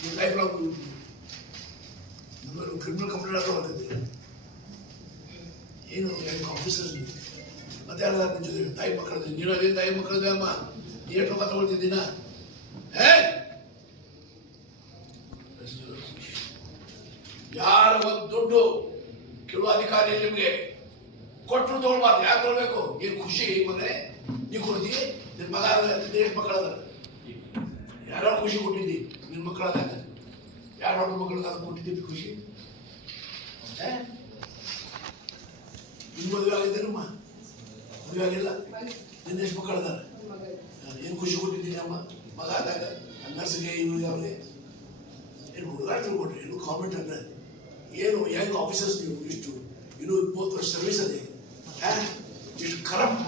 ನೀವು life long ನಿಮ್ಮನ್ನು criminal complaint ಆದರೂ ಬರ್ತಿದ್ದೆ. ಏನು ಆಫೀಸರ್ಸ್ ನೀವು ಮತ್ತೆ ಯಾರು ನಿನ್ನ ಜೊತೆ ತಾಯಿ ಮಕ್ಕಳದ್ದು ನೀನು ಅದೇ ತಾಯಿ ಮಕ್ಕಳದ್ದೇ ಅಮ್ಮ ನೀ ಎಷ್ಟು ರೊಕ್ಕ ತಗೊಳ್ತಿದ್ದೀನ ಯಾರ ಒಂದು ದುಡ್ಡು ಕೆಲವು ಅಧಿಕಾರಿ ನಿಮಗೆ ಕೊಟ್ಟರು ತಗೊಳ್ಬಾರ್ದು. ಯಾರು ತಗೊಳ್ಬೇಕು? ಏನು ಖುಷಿ ಮನೆ ನೀ ಕೊಡ್ತಿ ನಿನ್ನ ಮಗ ಎಷ್ಟು ಮಕ್ಕಳದ ಯಾರು ಖುಷಿ ಕೊಟ್ಟಿದ್ದಿ ನಿನ್ನ ಮಕ್ಕಳದಾಗ ಯಾರು ಅವ್ರ ಮಕ್ಕಳಿಗೆ ಅದು ಕೊಟ್ಟಿದ್ದೀವಿ ಖುಷಿ. ನಿನ್ ಮದುವೆ ಆಗಿದ್ದೇನಮ್ಮ? ಮದುವೆ ಆಗಿಲ್ಲ. ನಿನ್ನ ಎಷ್ಟು ಮಕ್ಕಳದಾರ? ಏನು ಖುಷಿ ಕೊಟ್ಟಿದ್ದೀನಿ ಅಮ್ಮ ಮಗ ಆದಾಗ ನರ್ಸ್ಗೆ ಇವ್ರಿಗೆ ಅವ್ರಿಗೆ ಏನು ಹುಡುಗಾಟ ತಿಳ್ಕೊಟ್ರಿ ಏನು ಕಾಮೆಂಟ್ ಅಂದ್ರೆ ಏನು ಹೆಂಗ್ ಆಫೀಸರ್ಸ್ ನೀವು ಇಷ್ಟು ಇನ್ನೂ 20 ವರ್ಷ ಸರ್ವಿಸ್ ಅದೇ ಇಷ್ಟು ಕರಪ್ಟ್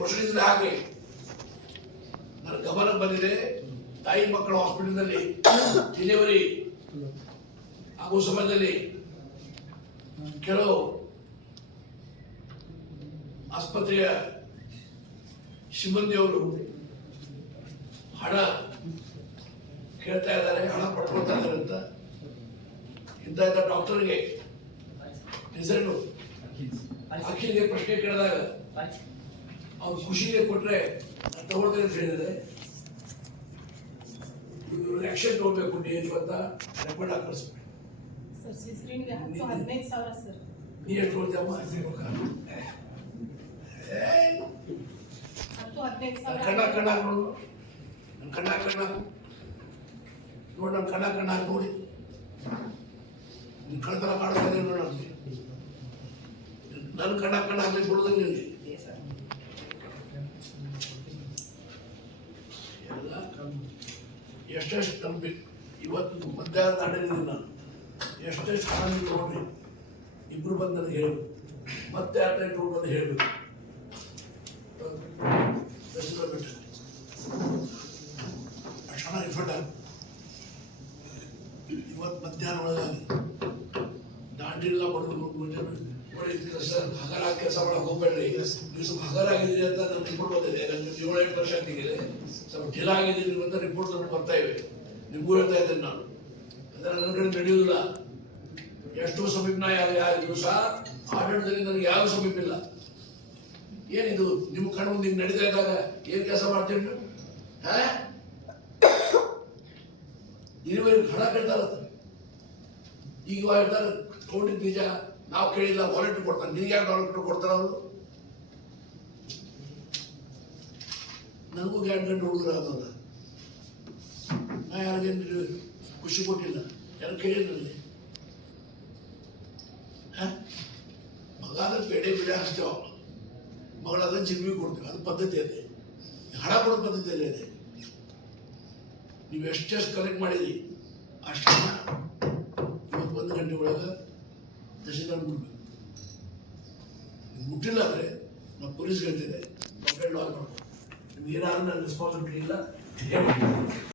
ಪ್ರಶ್ನೆ ಹಾಗೆ ನನ್ನ ಗಮನ ಬಂದಿದೆ. ತಾಯಿ ಮಕ್ಕಳ ಹಾಸ್ಪಿಟಲ್ನಲ್ಲಿ ಡೆಲಿವರಿ ಆಗೋ ಸಮಯದಲ್ಲಿ ಕೆಲವು ಆಸ್ಪತ್ರೆಯ ಸಿಬ್ಬಂದಿಯವರು ಹಣ ಕೇಳ್ತಾ ಇದ್ದಾರೆ, ಹಣ ಪಡ್ಕೊಳ್ತಾ ಇದ್ದಾರೆ ಅಂತ. ಇಂಥ ಡಾಕ್ಟರ್ಗೆ ರಿಸಲ್ಟ್ ಅಖಿಲ್ಗೆ ಪ್ರಶ್ನೆ ಕೇಳಿದಾಗ ಅವ್ರು ಖುಷಿಗೆ ಕೊಟ್ರೆ ತಗೊಳ್ತಾರೆ ಅಂತ ಹೇಳಿದರೆ ಇವರು ಆಕ್ಷನ್ ತಗೊಳ್ಬೇಕು ಏನು ಅಂತ ರೆಕಾರ್ಡ್ ಆಗಿ ಕಳಿಸ್ಬೇಕು. ನೀ ಎಷ್ಟು ತಗೊಳ್ತೀಯಮ್ಮ? ಕಣ್ಣ ನೋಡು ನನ್ನ ಕಣ್ಣ ನೋಡಿ ನನ್ನ ಕಣ್ಣ ನೋಡಿ ನಿನ್ ಕಳ್ತನ ಕಾಣಿಸ್ತಾ ಇದೆ ನೋಡ ನನ್ನ ಕಣ್ಣ ಹಾಕ್ಲಿಕ್ಕೆ ಕೊಡೋದಂಗೆ ನಿಮಗೆ ಎಲ್ಲ ಎಷ್ಟೆಷ್ಟು ನಂಬಿ ಇವತ್ತು ಮಧ್ಯಾಹ್ನ ಅಡ್ಡಿದ್ದೀನಿ ನಾನು ಎಷ್ಟೆಷ್ಟು ಹಣ ನೀವು ನೋಡ್ರಿ ಇಬ್ರು ಬಂದು ನನಗೆ ಹೇಳು ಮತ್ತೆ ಯಾರ ನೋಡ್ಬಂದು ಹೇಳಬೇಕು. ಅಷ್ಟು ಹಣ ಎಫರ್ಟ್ ಆಗ ಇವತ್ತು ಮಧ್ಯಾಹ್ನ ಒಳಗಾಗಿ ದಾಂಡಿಲ್ಲ ಹೊಡಿತೀರ ಸರ್ ಹಗರ ಕೆಲಸ ಮಾಡಕ್ಕೆ ಹೋಗ್ಬೇಡ್ರಿ ನೀವು ಸ್ವಲ್ಪ ಹಗರ ಆಗಿದ್ದೀರಿ ಅಂತ ನನ್ನ ರಿಪೋರ್ಟ್ ಬಂದಿದೆ. ನನಗೆ 7-8 ವರ್ಷ ಆಗಿಗಿದೆ ಸ್ವಲ್ಪ ಢಿಲ ಆಗಿದ್ದೀರಿ ಅಂತ ರಿಪೋರ್ಟ್ ಬರ್ತಾ ಇವೆ. ನಿಮಗೂ ಹೇಳ್ತಾ ಇದ್ದೇನೆ ನಾನು ಅದರ ನನ್ನ ಕಡೆ ನಡೆಯುವುದಿಲ್ಲ. ಎಷ್ಟೋ ಸಮೀಪ ದಿವಸ ಆಡಳಿತದಲ್ಲಿ ನನಗೆ ಯಾವ ಸಮೀಪ ಇಲ್ಲ. ಏನಿದು ನಿಮ್ಮ ಕಣ್ಣು ಮುಂದೆ ನಡೀತಾ ಇದ್ದಾಗ ಏನ್ ಕೆಲಸ ಮಾಡ್ತೀರಿ ನೀವು? ಹಣ ಕೇಳ್ತಾರ ಈಗ ಹೇಳ್ತಾರೆ ತಗೊಂಡಿದ್ ನಿಜ ನಾವು ಕೇಳಿಲ್ಲ ವಾಲೆಟ್ ಕೊಡ್ತಾರೆ. ನಿನ್ಗೆ ಯಾಕೆ ವಾಲೆಟ್ ಕೊಡ್ತಾರ ಅವರು? ನನಗೂ 2 ಗಂಟೆ ಹುಡುಗರು ಆದಲ್ಲ ನಾ ಯಾರಿಗೇನು ಖುಷಿ ಕೊಟ್ಟಿಲ್ಲ ಯಾರು ಕೇಳಿದ್ರಲ್ಲಿ ಮಗಾದ ಬೇಡ ಹಚ್ತೇವ ಮಗಳಾದ ಜಿರ್ವಿ ಕೊಡ್ತೇವೆ ಅದು ಪದ್ಧತಿ ಅದೇ. ಹಣ ಕೊಡೋ ಪದ್ಧತಿ ಅಲ್ಲೇ ಇದೆ. ನೀವು ಎಷ್ಟೆಷ್ಟು ಕಲೆಕ್ಟ್ ಮಾಡಿದ್ರಿ ಅಷ್ಟು ಇವತ್ತು 1 ಗಂಟೆ ಒಳಗೆ ತಹಶೀಲ್ದಾರ್ ಮುಟ್ಬೇಕು. ನೀವು ಮುಟ್ಟಿಲ್ಲ ಅಂದರೆ ನಾವು ಪೊಲೀಸ್ ಹೇಳ್ತೇನೆ ಕಂಪ್ಲೇಂಟ್ ಲಾಗ್ ಮಾಡ್ಬೋದು. ನಿಮ್ಗೆ ಏನಾದ್ರೂ ನನ್ನ ರೆಸ್ಪಾನ್ಸಿಬಿಲಿಟಿ ಇಲ್ಲ.